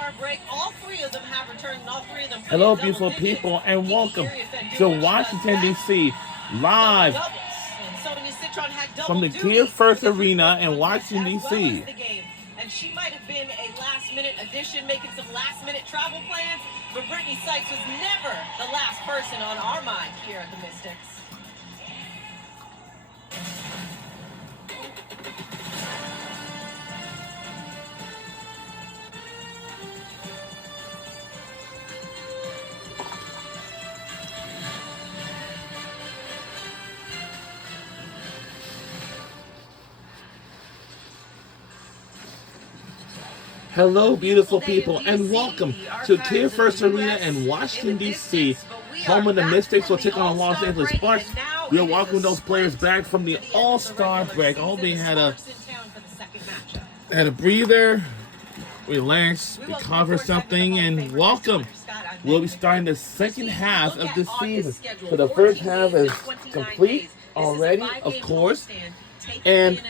All-Star break. All three of them have returned, and all three of them. Hello, beautiful people, and welcome to Washington, D.C., live from the Kia First Arena in Washington, D.C. And she might have been a last-minute addition, making some last-minute travel plans, but Brittany Sykes was never the last person on our mind here at the Mystics. Hello, beautiful people, and welcome to Kia First Arena in Washington, D.C., home of the Mystics will take on the Los Angeles Sparks. We are welcoming those players back from the All-Star break. I hope they had a breather, relax, recover something, and welcome. We'll be starting the second half of this season. So the first half is complete already, of course. And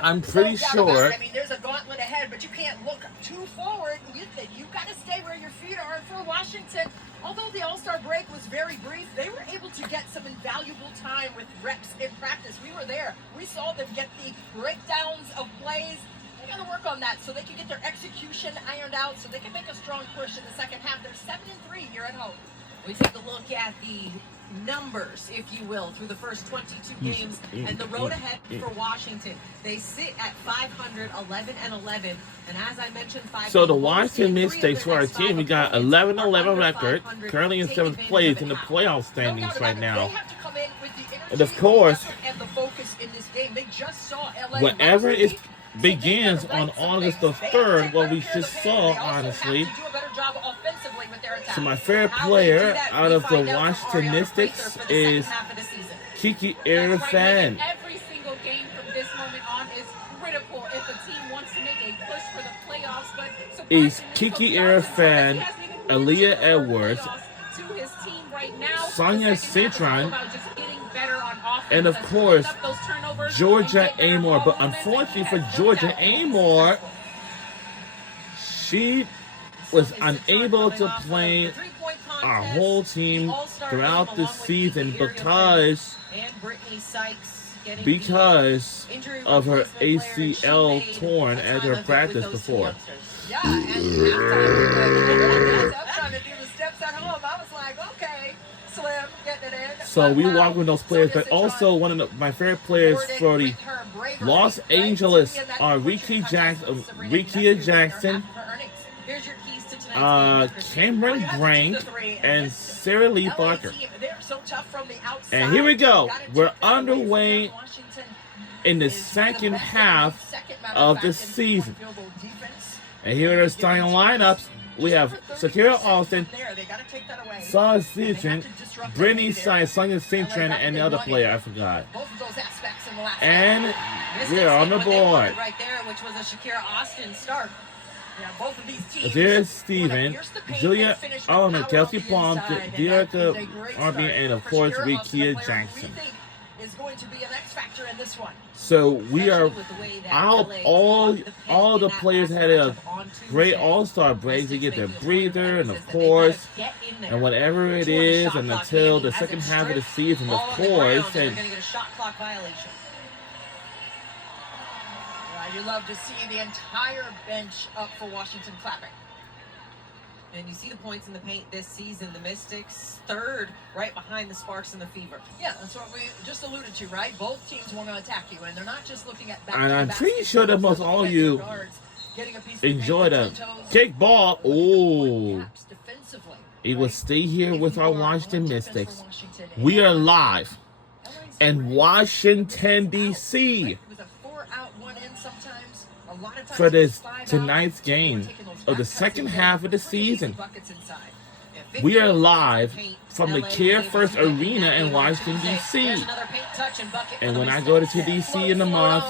I'm pretty sure. I mean, there's a gauntlet ahead, but you can't look too forward. You've got to stay where your feet are. For Washington, although the All-Star break was very brief, they were able to get some invaluable time with reps in practice. We were there. We saw them get the breakdowns of plays. They got to work on that so they can get their execution ironed out, so they can make a strong push in the second half. They're 7-3 here at home. We take a look at the numbers, if you will, through the first 22 games and the road ahead for Washington. They sit at 500, 11-11, and as I mentioned, so the Washington Mystics for our team, we got 11-11 record, currently in 7th place in the playoff standings right now. And of course, whatever it begins on August the 3rd, what we just saw, honestly. So my favorite player out of the Washington Mystics is Kiki Irfan. Every single game from this moment on is critical if a team wants to make a push for the playoffs. But is Kiki Irfan, Aaliyah Edwards, Sonia Citron, and of course Georgia Amore. But unfortunately for Georgia Amore, she was unable to play our whole team throughout the season because of her ACL torn at her practice before. So we walk with those players, but also one of my favorite players for the Los Angeles are Rikia Jackson, Cameron Brink, and Sarah Lee Barker. And here we go. We're underway in the second half of the season. And here are the starting lineups. We have Shakira Austin, Saw Citron, Brittany Sykes, Sonia Citron, and the other player I forgot. And we're on the board. Right there, which was a Shakira Austin start. Yeah, both of these teams. There's Steven, Julia Allman, Kelsey Plum, Dearica Arby, and of course Rikia Jackson. Is going to be an X factor in this one. So we are out. All the players had a great All-Star break to get their breather, and of course, and whatever it is, and until the second half of the season, of course. And you love to see the entire bench up for Washington clapping. And you see the points in the paint this season. The Mystics third, right behind the Sparks and the Fever. Yeah, that's what we just alluded to, right? Both teams want to attack you, and they're not just looking at back. And I'm pretty sure that most all of you enjoyed a kick ball. Oh, it will stay here with our Washington Mystics. We are live in Washington, D.C. for this tonight's game of the second half of the season. We are live from the Kia First Arena in Washington, D.C. And when I go to D.C. in the month,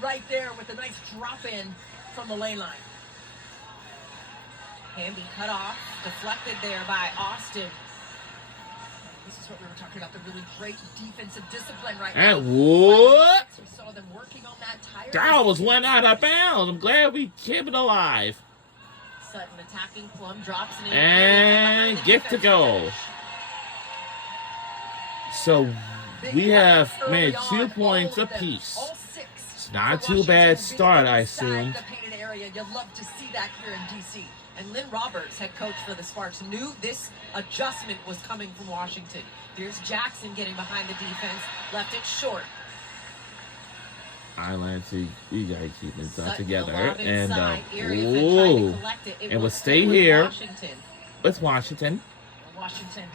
right there with a nice drop in from the lane line. Hamby cut off, deflected there by Austin. This is what we were talking about, the really great defensive discipline right And now. what? We saw them working on that tire. That almost went out of bounds. I'm glad we kept it alive. Sutton attacking, Plum drops it in. And get to go. So we have made 2 points apiece. It's not too bad start, I assume. You'd love to see that here in DC. And Lynn Roberts, head coach for the Sparks, knew this adjustment was coming from Washington. Here's Jackson getting behind the defense, left it short. Lancey, you gotta keep it Sutton together. the lob And inside. Arias had tried to collect it. It and we'll was stay with here Washington. with Washington. Washington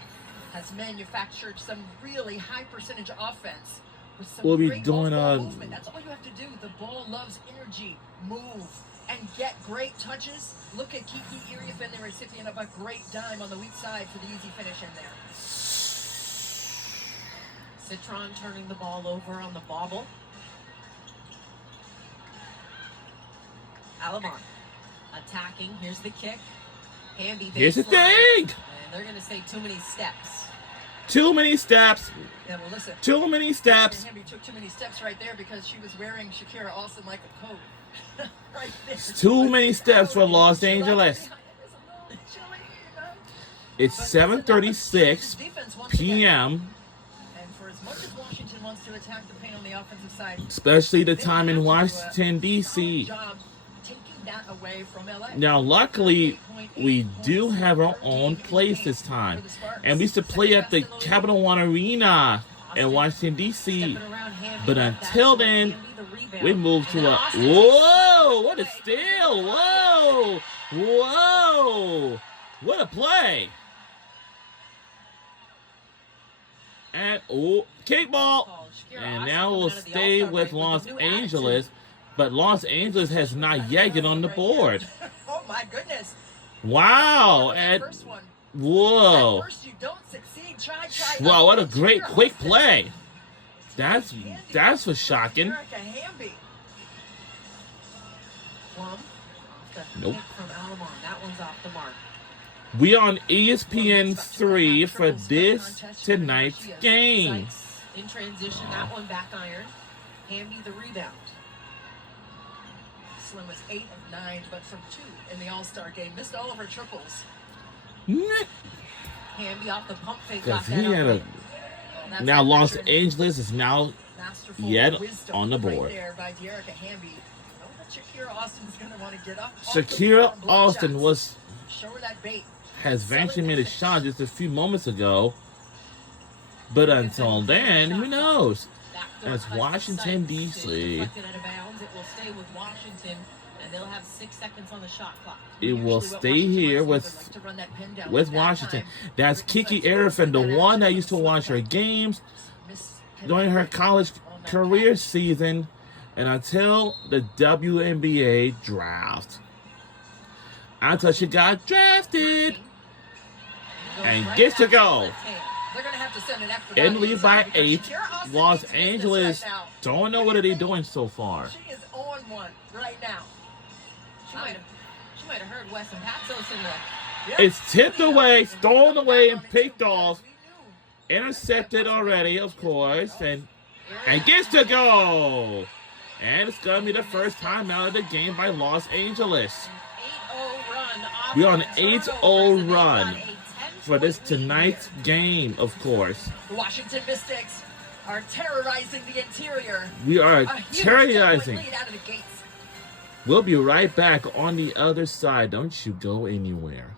has manufactured some really high percentage offense with some We'll be great doing off-ball movement. That's all you have to do. The ball loves energy, move, and get great touches. Look at Kiki Iriafen, the recipient of a great dime on the weak side for the easy finish in there. Citron turning the ball over on the bobble. Alamon attacking. Here's the kick. Hamby Here's the baseline. thing. And they're going to say too many steps. Too many steps. Yeah, well, listen. Too many steps. Hamby took too many steps right there because she was wearing Shakira Austin like a coat. Right there. Too many steps for Los Angeles. It's 7:36 p.m. And for as much as Washington wants to attack the paint on the offensive side, Especially the time in Washington, D.C. job taking that away from LA. Now, luckily, we do have our own place this time. And we used to play at the Capital One Arena in Washington, D.C. But until then, we moved to a... Whoa! What a steal! Whoa! Whoa! What a play! And, kickball! And now we'll stay with Los Angeles. But Los Angeles has not yet get on the board. Oh my goodness. Wow! That And first one. whoa! At first you don't succeed. Try Wow! What a again. great Shakira quick Austin. play. That's for shocking. Erica Hamby. Plum off the Nope. kick from Alamon. That one's off the mark. We on ESPN 3 for this tonight's game. Sykes in transition. That one back iron. Hamby the rebound. Slim was 8 of 9, but from 2 in the All-Star game. Missed all of her triples. Hamby off the pump fake. Because Got he that had up. a... And that's Now that Los veteran Angeles is now masterful yet wisdom on the right board. there by De'Erica Hamby. You know that Shakira Austin's going to want to get up. off the Shakira floor and block Austin shots. Show her that bait. has eventually made a shot just a few moments ago. But until then, who knows? Backdoor That's cut to Washington, Sykes. D.C. It's deflected out of bounds. It will stay with Washington, and they'll have 6 seconds on the shot clock. It will Usually what stay Washington here likes to do, they with like to run that pin down with at that Washington. time. That's Kiki Iriafen, the one that used to watch her games Miss during her college career season and until the WNBA draft. Until she got drafted and gets to go. They're gonna have to send an extra In body lead by inside because 8. Shakira Austin Los needs business Angeles right now. don't know what are they doing so far. She is on one right now. She might have heard Wes and Patsos in the... Yep. It's tipped away, stolen away, and We picked knew. off. Intercepted already, of course, and gets to go. And it's gonna be the first time out of the game by Los Angeles. 8-0 run. We're on an Turnovers, 8-0 and they've run got a 10-point for this lead tonight's here. game, of course. The Washington Mystics are terrorizing the interior. We are A huge 10-point terrorizing. lead out of the gates. We'll be right back on the other side. Don't you go anywhere.